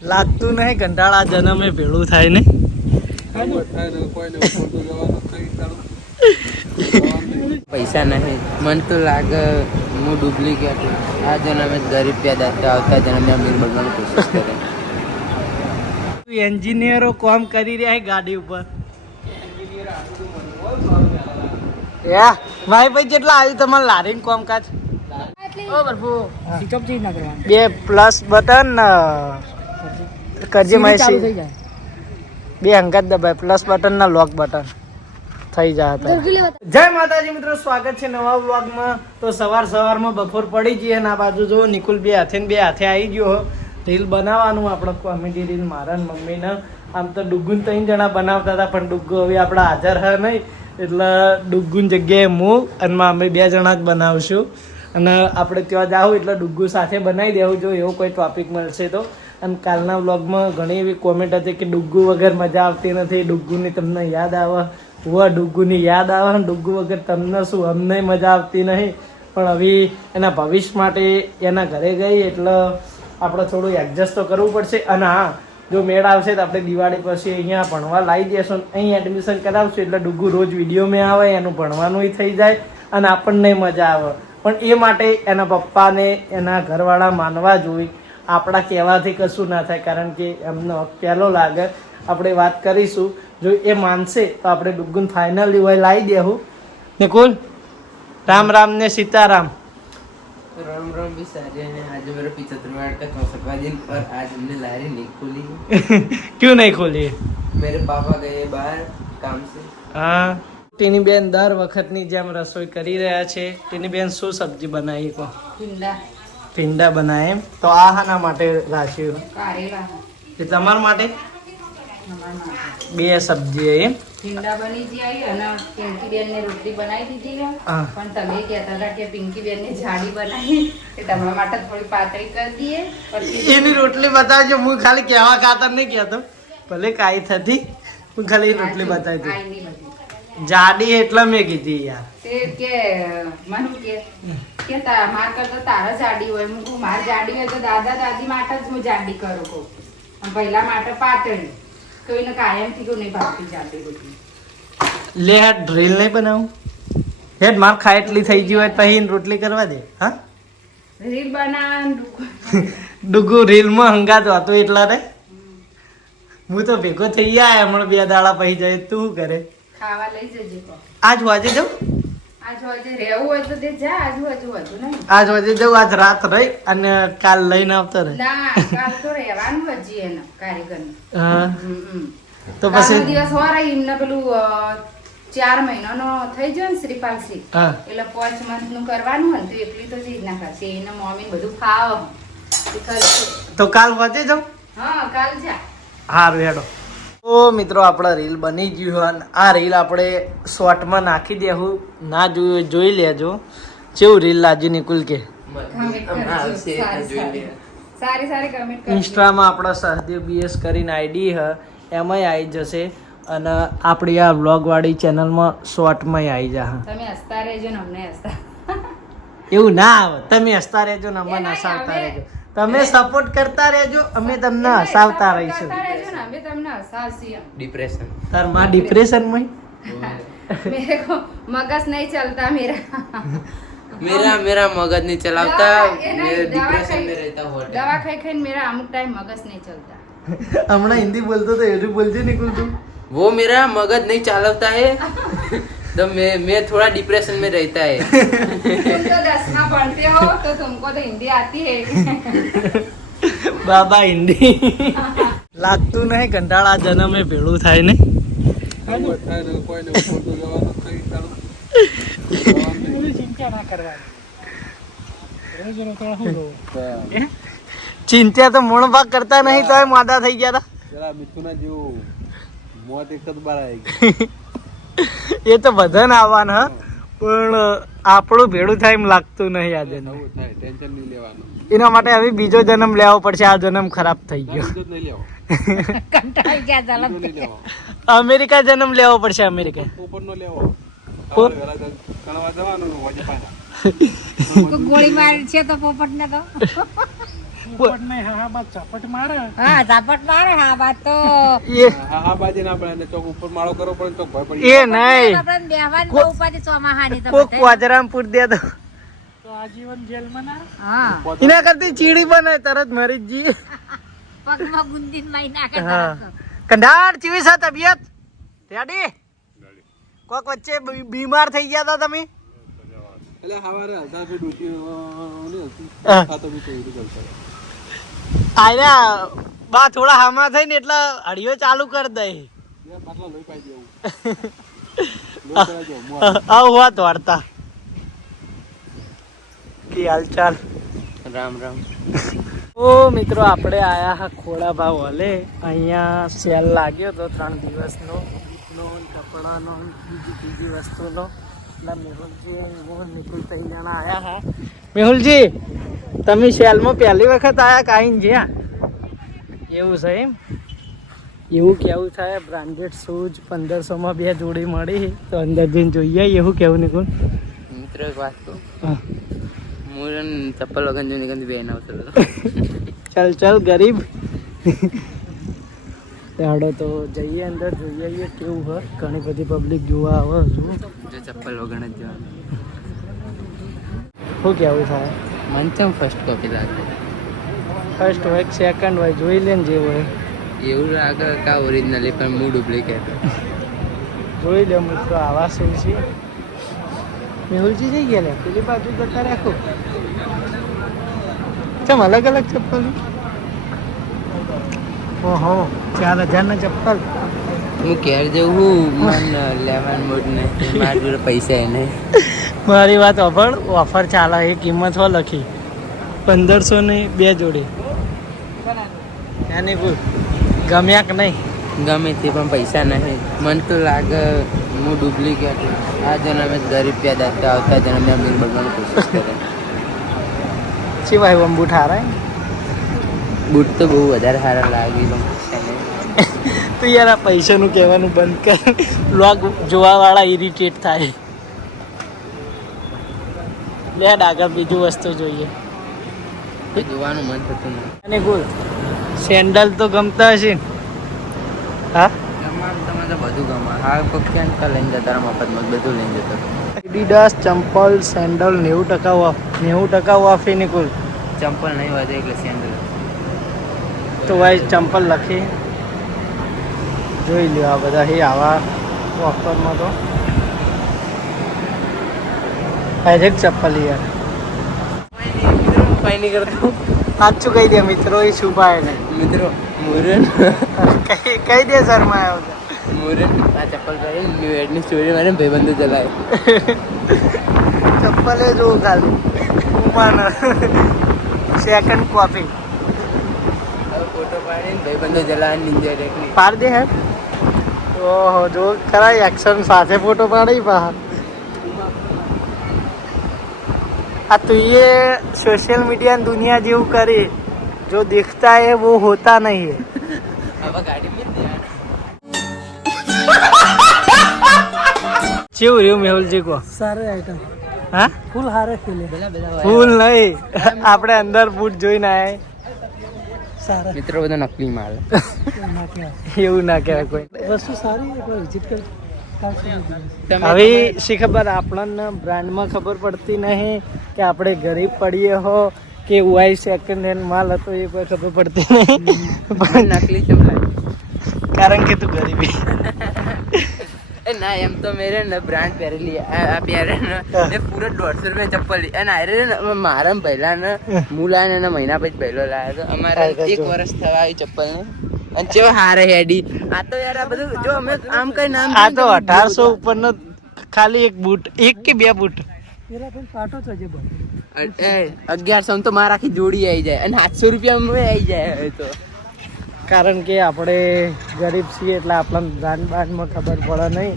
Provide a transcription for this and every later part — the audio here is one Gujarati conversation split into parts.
લાગતું નહીં કંટાળા જન્મે ભેળું થાય ને. પૈસા નહીં મને તો લાગે હું ડુપ્લિકેટ આ જન્મે ગરીબ પેદા થયા આવતા જન્મે અમીર બનવાની કોશિશ કરે. એન્જિનિયરો કામ કરી રહ્યા છે ગાડી ઉપર. ભાઈ જેટલા આવ્યું તમારે લારીને કામકાજ 2 પ્લસ બટન કરજે માહિતી 2 અંગત દબાય પ્લસ બટન ના લોક બટન થઈ જાય. જય માતાજી મિત્રો, સ્વાગત છે નવા વ્લોગમાં. તો સવારમાં બપોર પડી જઈએ અને આ બાજુ જો નિકુલ બે હાથે આવી ગયો રીલ બનાવવાનું આપણે કોમેડી રીલ મારા ને મમ્મીને. આમ તો ડુગ્ગુન 3 જણા બનાવતા હતા પણ ડુગ્ગુ હવે આપણે હાજર હે નહીં એટલે ડુગ્ગુન જગ્યાએ હું અને અમે 2 જણા જ બનાવશું. અને આપણે ત્યાં જાઉં એટલે ડુગ્ગુ સાથે બનાવી દેવું જો એવો કોઈ ટોપિક મળશે તો. અને કાલના વ્લોગમાં ઘણી એવી કોમેન્ટ હતી કે ડુગ્ગુ વગર મજા આવતી નથી, ડુગ્ગુની તમને યાદ આવે. ડુગ્ગુની યાદ આવે ને ડુગ્ગુ વગર તમને શું, અમને મજા આવતી નહીં. પણ હવે એના ભવિષ્ય માટે એના ઘરે ગઈ એટલે આપણે થોડું એડજસ્ટ તો કરવું પડશે. અને હા, જો મેળ આવશે તો આપણે દિવાળી પછી અહીંયા ભણવા લાવી દઈશું, અહીં એડમિશન કરાવશું એટલે ડુગ્ગુ રોજ વિડીયોમાં આવે, એનું ભણવાનું થઈ જાય અને આપણને મજા આવે. પણ એ માટે એના પપ્પાને એના ઘરવાળા માનવા જોઈએ. આપણા કહેવાથી કશું ના થાય, કારણ કે એમનો પહેલો લાગે. આપણે વાત કરીશું, જો એ માનશે તો આપણે ડુગ્ગુન ફાઇનલી હોય લાવી દેવું. નિકુલ, રામ રામ ને સીતારામ. राम राम भी सारे हैं. आज मेरा 75वां का 64वां दिन और आज हमने लारी नहीं खोली. क्यों नहीं खोली? मेरे पापा गए बाहर काम से. हाँ, ટીની બેન દર વખતની જેમ રસોઈ કરી રહ્યા છે. ટીની બેન શું સબ્જી બનાવી કહો? ભીંડા બનાવે એમ. તો આ હાના માટે રાખ્યું? એ તમારા માટે 2 સબ્જી એમ. ભીંડા બની જાય અને પિંકી બેન ને રોટલી બનાવી દીધી પણ તમે કહેતા હતા કે પિંકી બેન ને જાડી બનાવી કે તમારા માટે થોડી પાતળી કરી દઈએ. પછી એની રોટલી બતાવજો. હું ખાલી કહેવા ખાતર નહીં કહેતો, ભલે કાંઈ થતી, હું ખાલી રોટલી બતાવી આઈ નહીં બધી જાડી એટલે મેં કીધી યાર. તે કે મને કે માર કરતા તારા જાડી હોય. હું કહું માર જાડી હોય તો દાદા દાદી માટે જ હું જાડી કરું કહું, અને પહેલા માટે પાતળી. કોઈને કાયમથી કોઈ નહીં ભાવતી જાડી રોટલી. લે હેડ રીલ નહીં બનાવું. હેડ માર ખાય એટલી થઈ ગઈ હોય પછી રોટલી કરવા દે. હા, રીલ બનાવ ડુગ્ગુ રીલમાં હંગાતો હતો એટલા રે. હું તો ભેગો થઈ ગયા હમણાં 2 દાડા પછી જાય. તું શું કરે? ખાવા લઈ જજે કહો. આજ વાજે જાઉં? આજ વાજે રહેવું હોય તો તે જા. આજુબાજુ હતું નહીં. આજ વાજે જાઉં. આજ રાત રહી અને કાલ લઈને આવતો રહે. ના, કાલ તો રહેવાનું હજી એનો કારીગરને. હા, તો કાલનો પછી દિવસ હોરા એમને પેલું 4 મહિનાનો થઈ ગયો ને શ્રીપાલસી, હા એટલે 5 month નું કરવાનું હોય ને તો એકલી તો જઈ જ ના ખાશે. એને મમ્મી બધું ખાવ તો કાલ વાજે જાઉં. હા, કાલ જા. હારું હેડો. તો મિત્રો આપણા રીલ બની ગયું અને આ રીલ આપણે શોર્ટમાં નાખી દેવું. ના જોયું જોઈ લેજો. કેવું રીલ લાજી નિકુલ કે? સારી સારી કમેન્ટ કરજો. ઇન્સ્ટામાં આપણા સહદેવ BS કરીને આઈડી હ, એમાંય આવી જશે. અને આપણી આ વ્લોગવાળી ચેનલમાં શોર્ટમાંય આવી જશે. તમે હસતા રહેજો ને અમને હસતા. એવું ના આવે. તમે હસતા રહેજો ને અમને હસાવતા રહેજો. તમે સપોર્ટ કરતા રહેજો, અમે તમને હસાવતા રહીશું. હસતા રહેજો ને અમે તમને હસાવશીએ. डिप्रेशन. તાર માં ડિપ્રેશનમાં मेरे को मगज नहीं चलता मेरा. मेरा मगज नहीं चलाता. ये नहीं, मेरे दवा डिप्रेशन खाई- में रहता हुआ दवा खाई खाई मेरा अमुक टाइम मगज नहीं चलता. હમણાં હિન્દી બોલતો તો એવું બોલજે નિકુલ તું. वो मेरा मगज नहीं चलाता है तो मैं थोड़ा डिप्रेशन में रहता है. तुम तो 10th में पढ़ते हो तो तुमको तो हिंदी आती है. બાબા હિન્દી લાગતું નહીં કંટાળા જન્મે ભેળું થાય ને. ચિંતા તો મૂળ ભાગ કરતા નહીં તો માદા થઈ ગયા હતા. એ તો બધાને આવવાના હા, પણ આપણું ભેળું થાય એમ લાગતું નહીં આજે. એના માટે હવે બીજો જન્મ લેવો પડશે. આ જન્મ ખરાબ થઈ ગયો. कंटाळ क्या झाला અમેરિકા જન્મ લેવો પડશે. અમેરિકા गोळी मार છે તો પોપટ ને તો હા ઝાપટ મારે હા વાત તો એ નહીં આપણે બેહવાની બહુ ઉપાધિ ચોમાહાની તો કોક વાજરામ પૂર દે તો હા એના કરતી ચીડી બને તરત મરી જ જઈએ પગમાં ગુંદીન માઈ નાખે હા કંડાર ચીવી છે તબિયત રેડી કોક વચ્ચે બીમાર થઈ ગયા હતા તમે આયા બા થોડા હામા થઈ ને એટલે હડિયો ચાલુ કરી દે આવું વાત વાર્તા કે હાલચાલ રામ રામ. ઓ મિત્રો આપણે આયા હા ખોડા ભાવ હલે અહીંયા સેલ લાગ્યો તો 3 દિવસનો કપડાનો બીજી વસ્તુનો એટલે મેહુલજી નિકુલ 3 જણા આયા હા. મેહુલજી તમે સેલમાં પહેલી વખત આયા કાંઈ જ્યાં એવું છે એમ એવું કેવું થાય બ્રાન્ડેડ શૂઝ 1500 માં 2 જોડી મળી તો અંદર જઈને જોઈએ એવું કેવું નિકુલ મિત્રો એક વાત કહું, મુરન ચપ્પલ વગર જો નીકળી બેન આવતો ચાલ ગરીબ હાડો તો જઈએ અંદર જોઈએ કેવું હોય ઘણી બધી પબ્લિક જોવા આવે શું જો ચપ્પલ વગર જ જવાનું. શું કેવું થાય મને ચમ ફર્સ્ટ કોપી લાગે, ફર્સ્ટ હોય કે સેકન્ડ હોય જોઈ લે ને જે હોય એવું લાગે કા ઓરિજિનલી પણ હું ડુપ્લિકેટ. જોઈ લે મિત્રો આવા શું છે મેહુલજી જઈ ગયા લે પેલી બાજુ જતા રાખો ચમ અલગ અલગ ચપ્પલ ઓહો 4000 ના ચપ્પલ હું ઘેર જવું મન લેવાનું મૂડ નહીં, મારી જોડે પૈસા નહીં. મારી વાત ઓફર ઓફર ચાલે એ કિંમત હો લખી 1500 ની 2 જોડી એની કોઈ ગમ્યા કે નહીં ગમે તે પણ પૈસા નહીં. મને તો લાગે હું ડુપ્લિકેટ. આ જન્મે ગરીબ પેદા થયા, આવતા જન્મે અમીર બનવાની કોશિશ કરે. સિવાય બૂટ હારા બૂટ તો બહુ વધારે સારા લાગી પણ પૈસા નહીં. તો યાર આ પૈસાનું કહેવાનું બંધ કર બ્લોગ જોવાવાળા ઇરિટેટ થાય. લે આગળ બીજું વસ્તુ જોઈએ જોવાનું મન થતું નહીં. અને બોલ સેન્ડલ તો ગમતા હશે ને હા તમારે તો બધું ગમે. હા ક્યાંક તો લઈને જતા મફતમાં બધું લઈને જતો. એડિડાસ ચંપલ સેન્ડલ 90% ઓફ 90% ઓફ એની કુલ ચંપલ નહીં વધે એટલે સેન્ડલ. તો ભાઈ ચંપલ લખી જોઈ લ્યો આ બધા હે આવા ઓફરમાં તો ડાયરેક્ટ ચપ્પલ યાર કઈ નહીં કરતો સાચું કહી દે મિત્રો એ શું પાય ને મિત્રો મુરન કહી દે શર્મા આવ્યો મુરન આ ચપ્પલ પહેરી ન્યૂ એડની સ્ટોરી મારે ભાઈબંધો ચલાવે. ચપ્પલે જોવું ખાલી ઉમાન સેકન્ડ કોપી ફોટો પાડીને ભાઈબંધો ચલાવે નિંજા ટેકની પાડ દે હે ઓહો જો ખરા એક્શન સાથે ફોટો પાડી બહાર આ तो ये सोशल मीडिया दुनिया જેવું કરે जो दिखता है वो होता नहीं है. હવે ગાડી મિલ દે કેવું રહ્યું મેહુલજી કો સારે આઈટમ હા ફૂલ હારે ખેલે ફૂલ નહીં આપણે અંદર બૂટ જોઈને આયા સારા મિત્રો બધો નકલી માલ. એવું ના કહેવાય કોઈ વસ્તુ સારી વિઝિટ કર હવે શી ખબર આપણને બ્રાન્ડમાં ખબર પડતી નહીં કે આપણે ગરીબ પડીએ હો કે વાય સેકન્ડ હેન્ડ માલ હતો એ કોઈ ખબર પડતી નહીં પણ નકલી કેમ લાગે? કારણ કે તું ગરીબી એ ના એમ તો મેરે ને બ્રાન્ડ પહેરેલી આ પહેરે ને એ પૂરા 150 રૂપિયા ચપ્પલ અને આરે ને મારા પહેલા ને મુલા ને મહિના પછી પહેલો લાવ્યો તો અમારે 1 વર્ષ થવા આવી ચપ્પલ ને અને ચેવો હારે હેડી. આ તો યાર આ બધું જો અમે આમ કઈ નામ આ તો 1800 ઉપરનો ખાલી એક બૂટ એક કે બે બૂટ 1100 તો મારા આખી જોડી આવી જાય અને 700 રૂપિયા આવી જાય હવે તો. કારણ કે આપણે ગરીબ છીએ એટલે આપણને બ્રાન્ડ બ્રાન્ડમાં ખબર પડે નહીં.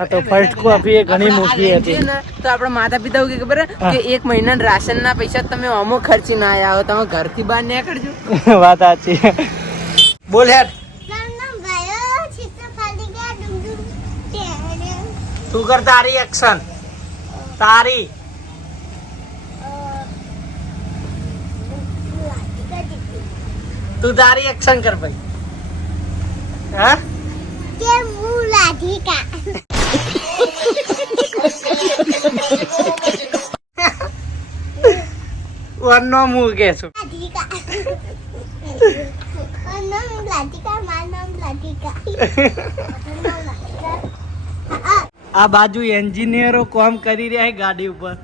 આ તો ફર્સ્ટ કોપી એ ઘણી મોંઘી હતી તો આપણા માતા પિતા કે ખબર કે 1 મહિના રાશન ના પૈસા તમે અમો ખર્ચી ના આવ્યા હો, તમે ઘરથી બહાર નીકળજો. વાત સાચી બોલ હેડ તું કર તારી એક્શન તારી તું તારી એક્શન કર ભાઈ. હા કે હું લાધિકા વનનો હું કે છું. લાધિકા નામ લાધિકા મારું નામ લાધિકા આ બાજુ એન્જિનિયરો કામ કરી રહ્યા છે ગાડી ઉપર.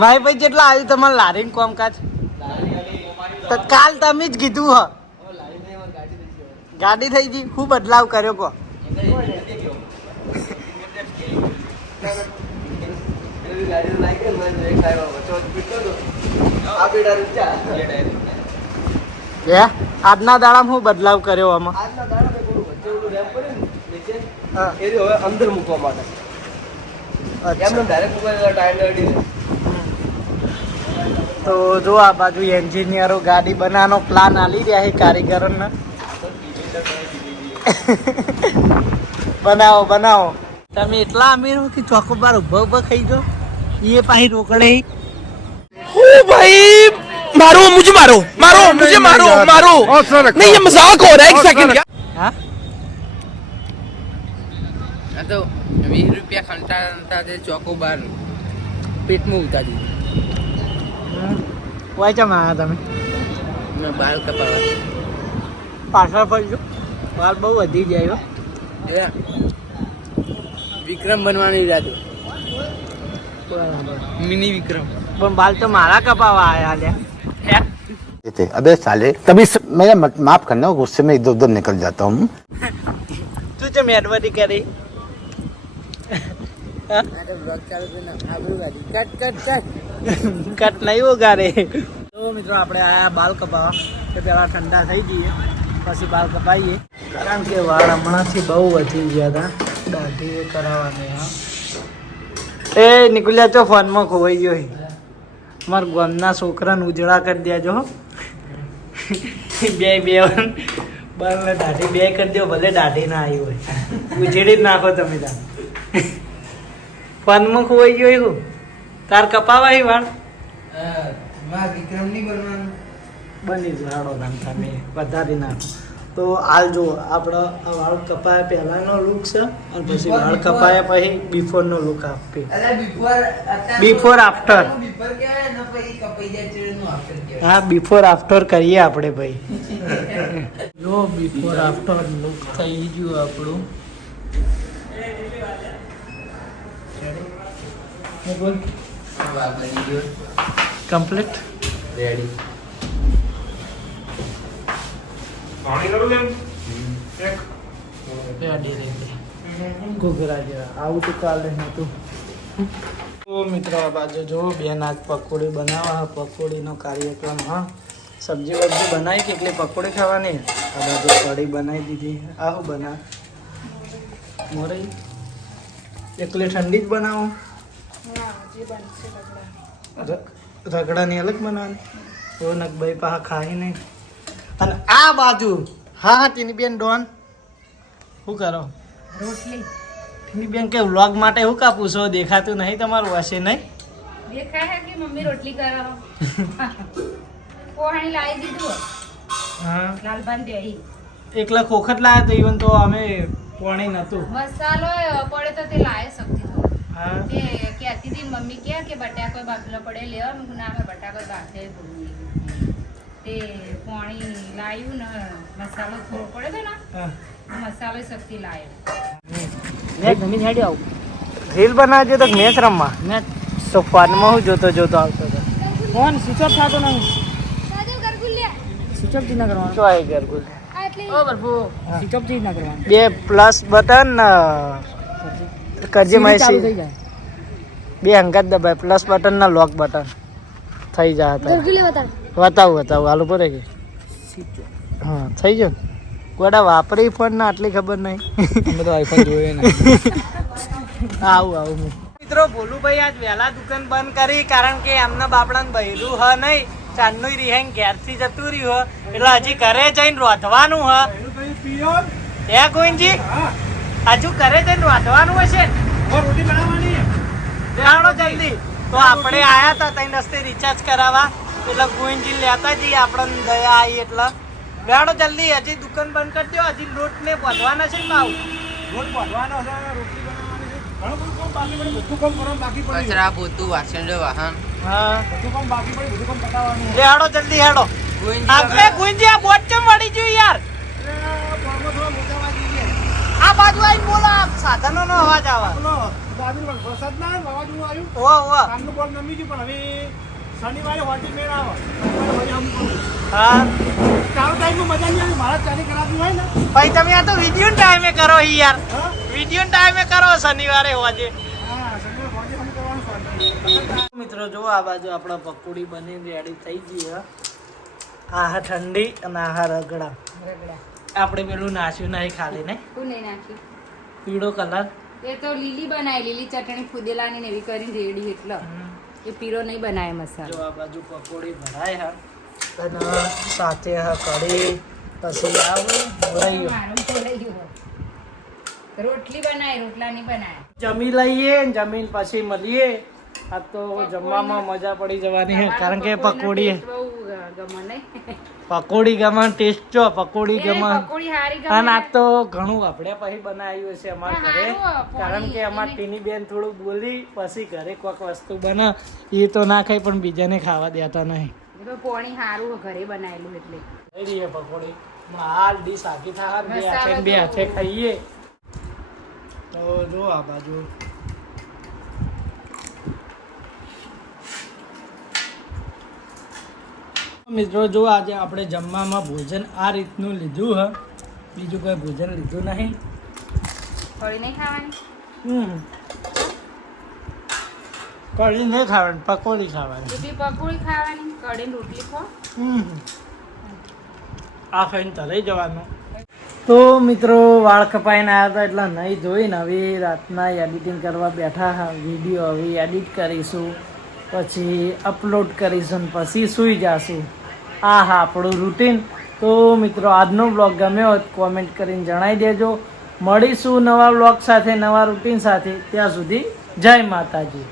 ભાઈ ભાઈ જેટલા આવ્યું તમારે લારીને કામકાજ તો કાલ તમે જ કીધું હ ગાડી થઈ ગઈ. શું બદલાવ કર્યો કો? આજના દાડામાં શું બદલાવ કર્યો આમાં? હા. અંદર મૂકવા માટે તો જો આ બાજુ એન્જિનિયરો ગાડી બનાવવાનો પ્લાન આલી રહ્યા છે કારીગરોને. બનાવો બનાવો. તમે એટલા અમીર હો કે ચોકોબાર ઉભા ઉભા ખાઈ દો. એ પાછી રોકડે. भाई मारो मुझे मारो मारो मुझे मारो मारो नहीं ये मजाक हो रहा है एक सेकंड હા આ તો 20 રૂપિયા ખંટાતા તે ચોકોબાર પેટમાં ઉતારી વાય ચમ આવ્યા તમે? મેં બાલ કપાવા પાછળ ફરજો. બાલ બહુ વધી જાય હો. એ વિક્રમ બનવાની ઈરાદો બરાબર. મિની વિક્રમ પણ બાલ તો મારા કપાવા આયા લ્યા. थे अबे साले तभी मेरा माफ करना गुस्से में इधर उधर निकल जाता हूँ. તું ચમ એડવર્ટી કરી? આ તો બ્લોગ ચાલુ કરીને આબરૂ ગાડી કટ કટ કટ કટ નહીં ઉગાડે. તો મિત્રો આપણે આયા બાલ કપાવા કે પેલા ઠંડા થઈ જઈએ પછી બાલ કપાઈએ. કારણ કે વાળ હમણાંથી બહુ વધી ગયા હતા. દાઢી કરાવવાની. હા એ નીકળ્યા છો ફોનમાં ખોવાઈ ગયો. મારા ગામના છોકરાને ઉજળા કરી દેજો. બે બાર દાઢી બે કરી દો. ભલે દાઢી ના આવી હોય ઉજળી જ નાખો તમે તાર. ફોનમાં ખોવાઈ ગયો એવું તાર કપાવા એ વાળ વિક્રમ નહીં બનવાનું બની જ હાડો તમે વધારી નાખો. તો હાલ જો આપણે આ વાળ કપાયા પહેલાનો લુક છે અને પછી વાળ કપાયા પછી બિફોરનો લુક આપીએ. Before after. બિફોર કહેવાય ને પછી કપાઈ જાય છે એનું આફ્ટર કહેવાય. હા બિફોર આફ્ટર કરીએ આપણે ભાઈ. જો બિફોર આફ્ટર લુક થઈ ગયું આપણું. બોલ વાહ બની ગયો કમ્પ્લીટ. રેડી ઘૂઘરા જેવા આવું તો કાલે નતું. તો મિત્રો આ બાજુ જો બેન આજ પકોડી બનાવવા. પકોડીનો કાર્યક્રમ. હા સબ્જી વબ્જી બનાવી કે એટલી પકોડી ખાવાની. આ બાજુ કઢી બનાવી દીધી. આ શું બનાવ મોરે એકલી ઠંડી જ બનાવો? રગડાની અલગ બનાવવાની. તો નકભાઈ પાછા ખાઈ નહીં. અને આ બાજુ હા તેની બેન ડોન શું કરો? રોટલી તેની બેન કે વ્લોગ માટે શું કાપું છો? દેખાતું નહીં તમારું હશે નહીં? દેખાય હે કે મમ્મી રોટલી કરો પોહાણી લાવી દીધું હા લાલબાન દેહી એકલા ખોખત લાયા તો ઇવન તો અમે પાણી નતું. મસાલો પડે તો તે લાવે શકતી હા તે કહેતી હતી મમ્મી કે બટાકો બાફલો પડે લેવા મેં કીધું ના હવે બટાકો બાફે ભૂલી તે પાણી લાવ્યું ને મસાલો થોડો પડે તો ને હા મસાલો શક્તિ લાવ્યો રીલ બનાવજો તો મેચ રમવા. તો ફોનમાં હું જોતો આવતો હતો. ફોન સ્વિચ ઓફ થતો નહીં. સ્વિચ ઓફ જ ના કરવાનું. શું આવી ગરગુલ? સ્વિચ ઓફ જ ના કરવાનું. બે પ્લસ બટન કરજે માસી. બે અંગાત દબાય પ્લસ બટન ના લોક બટન થઈ જાય. બતાવું હાલું પડે કે હા થઈ ગયો. ગોડા વાપરી ફોન ના આટલી ખબર નહીં. આઈફોન જોઈએ ને. આવું મિત્રો ભોલુભાઈ આજ વહેલા દુકાન બંધ કરી કારણ કે એમના બાપડાને બૈરું હ નહીં. ચાંદનું રિહાઈ ઘેરથી જતું રહ્યું એટલે હજી ઘરે જઈને રોધવાનું હ. હે ગોવિંદજી હજુ ઘરે જઈને રોધવાનું હશે ને? જલ્દી. તો આપણે આયા હતા તઈ રસ્તે રિચાર્જ કરાવવા. એટલે ગોવિંદજી લેતા જઈએ આપણને દયા આવી એટલે બેડો જલ્દી હજી દુકાન બંધ કરજો હજી લોટ ને બાંધવાના છે ને ભાવ લોટ બાંધવાનો છે રોટલી બનાવવાની છે ઘણું બધું કામ બાકી પડ્યું બધું કામ કરવાનું બાકી પડ્યું કચરા પોતું વાસણ વાહન હા બધું કામ બાકી પડ્યું બધું કામ પતાવવાનું લે હેડો જલ્દી હેડો આપણે ગુંજી આ બોટ ચમ વળી ગયું યાર આ બાજુ આવીને બોલો આ સાધનો નો અવાજ આવે વરસાદ ના વાવાઝોડું આવ્યું ઓ ઓ કામનું બોલ નમી ગયું પણ હવે શનિવારે હોટી મેળ આવે હા ચાલુ ટાઈમમાં મજા નહીં આવે મારા ચાલી કરાવવું હોય ને ભાઈ તમે આ તો વિડીયો ટાઈમે કરો યાર વિડીયો ટાઈમે કરો શનિવારે હોજે હા શનિવારે હોટી હમ કરવાનું શાંતિ મિત્રો જો આ બાજુ આપણા પકોડી બની રેડી થઈ ગઈ હે આહા ઠંડી અને આહા રગડા આપણે પેલું નાસ્યું નહીં ખાલી ને તું નહીં નાખી પીળો કલર એ તો લીલી બનાવી લીલી ચટણી ફુદેલાની ને એવી કરીને રેડી એટલે એ પીળો નહીં બનાવે મસાલો જો આ બાજુ પકોડી ભરાય હે અને સાથે હે કઢી પછી આવું મોરૈયો મારું બોલાયું રોટલી બનાય રોટલા નહીં બનાય જમી લઈએ ને જમીન પછી મળીએ આ તો જમવામાં મજા પડી જવાની છે કારણ કે પકોડી બહુ ગમે નહીં પકોડી ગમન ટેસ્ટ જો પકોડી ગમન પકોડી હારી ગમે અને આ તો ઘણું આપણે પછી બનાવ્યું છે અમારા ઘરે કારણ કે અમાર ટીની બેન થોડું બોલી પછી ઘરે કોઈક વસ્તુ બને એ તો ના ખાય પણ બીજાને ખાવા દેતા નહીં પોણી હારું ઘરે બનાવેલું એટલે લઈ લઈએ પકોડી હાલ ડીશ આખી થાય બે હાથે ખાઈએ તો જો આ બાજુ મિત્રો જો આજે આપણે જમવામાં ભોજન આ રીતનું લીધું હ બીજું કોઈ ભોજન લીધું નહીં કઢી નહીં ખાવાની કઢી નહીં ખાવાની પકોડી ખાવાની એટલી પકોડી ખાવાની કઢી રોટલી ખો આ ખાઈને તલાઈ જવાનું તો મિત્રો વાળ કપાઈને આવ્યા હતા એટલે નહીં ધોઈને હવે રાતના એડિટિંગ કરવા બેઠા હા વિડીયો હવે એડિટ કરીશું પછી અપલોડ કરીશું પછી સૂઈ જશું આ હા આપણું રૂટીન તો મિત્રો આજનો બ્લોગ ગમ્યો હોય કોમેન્ટ કરીને જણાવી દેજો મળીશું નવા બ્લોગ સાથે નવા રૂટીન સાથે ત્યાં સુધી જય માતાજી.